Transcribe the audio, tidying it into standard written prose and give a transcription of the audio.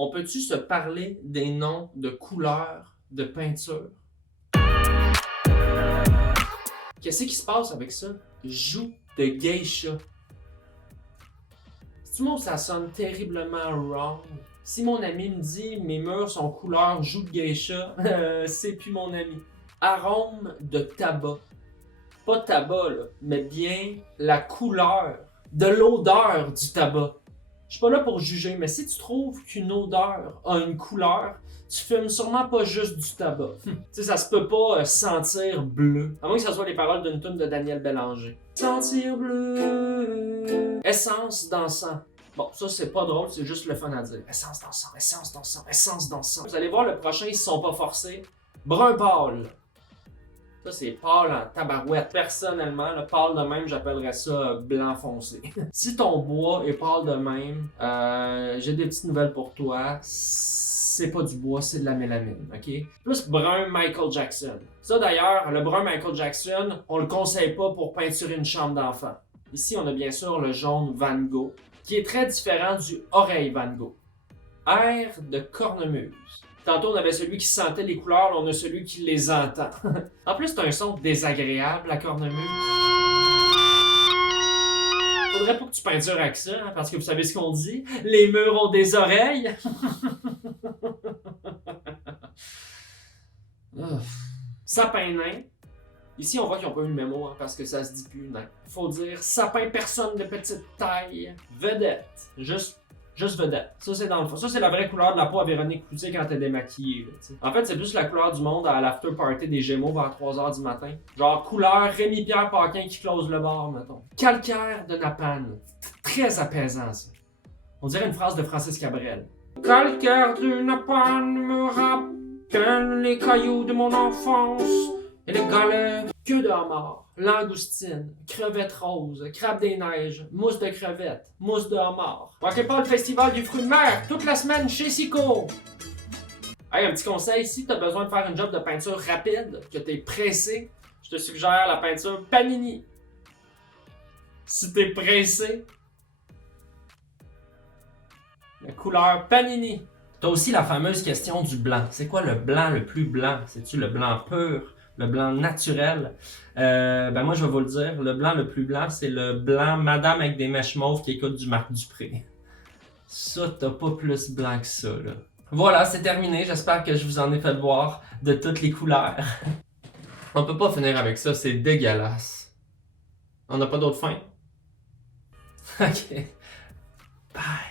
On peut-tu se parler des noms de couleurs de peinture? Qu'est-ce qui se passe avec ça? Joue de geisha. C'est-tu moi où ça sonne terriblement wrong? Si mon ami me dit mes murs sont couleur joue de geisha, c'est plus mon ami. Arôme de tabac. Pas tabac, là, mais bien la couleur, de l'odeur du tabac. Je suis pas là pour juger, mais si tu trouves qu'une odeur a une couleur, tu fumes sûrement pas juste du tabac. Tu sais, ça se peut pas sentir bleu. À moins que ce soit les paroles d'une tune de Daniel Bélanger. Sentir bleu. Essence d'encens. Bon, ça c'est pas drôle, c'est juste le fun à dire. Essence d'encens, essence d'encens, essence d'encens. Vous allez voir le prochain, ils sont pas forcés. Brun pâle. Ça, c'est pâle en tabarouette. Personnellement, le pâle de même, j'appellerais ça blanc foncé. Si ton bois est pâle de même, j'ai des petites nouvelles pour toi. C'est pas du bois, c'est de la mélamine, ok? Plus brun Michael Jackson. Ça d'ailleurs, le brun Michael Jackson, on le conseille pas pour peinturer une chambre d'enfant. Ici, on a bien sûr le jaune Van Gogh, qui est très différent du oreille Van Gogh. Air de cornemuse. Tantôt, on avait celui qui sentait les couleurs, là, on a celui qui les entend. En plus, c'est un son désagréable, la cornemuse. Faudrait pas que tu peintures avec ça, hein, parce que vous savez ce qu'on dit? Les murs ont des oreilles! Sapin nain. Ici, on voit qu'ils n'ont pas eu le mémo, hein, parce que ça se dit plus nain. Faut dire sapin personne de petite taille. Vedette. Juste vedette. Ça, c'est dans le fond. Ça, c'est la vraie couleur de la peau à Véronique Cloutier quand elle est démaquillée. Là, en fait, c'est plus la couleur du monde à l'after party des Gémeaux vers 3h du matin. Genre couleur Rémi-Pierre Paquin qui close le bar, mettons. Calcaire de Napane. Très apaisant, ça. On dirait une phrase de Francis Cabrel. Calcaire de Napane me rappelle les cailloux de mon enfance et les galets. Queue de homard, langoustine, crevette rose, crabe des neiges, mousse de crevette, mousse de homard. Manquez pas le festival du fruit de mer, toute la semaine chez Sico. Hey, un petit conseil, si t'as besoin de faire une job de peinture rapide, que t'es pressé, je te suggère la peinture Panini. Si t'es pressé, la couleur Panini. T'as aussi la fameuse question du blanc. C'est quoi le blanc le plus blanc? C'est-tu le blanc pur? Le blanc naturel? Moi, je vais vous le dire. Le blanc le plus blanc, c'est le blanc madame avec des mèches mauves qui écoute du Marc Dupré. Ça, t'as pas plus blanc que ça, là. Voilà, c'est terminé. J'espère que je vous en ai fait voir de toutes les couleurs. On peut pas finir avec ça, c'est dégueulasse. On n'a pas d'autre fin? Ok. Bye.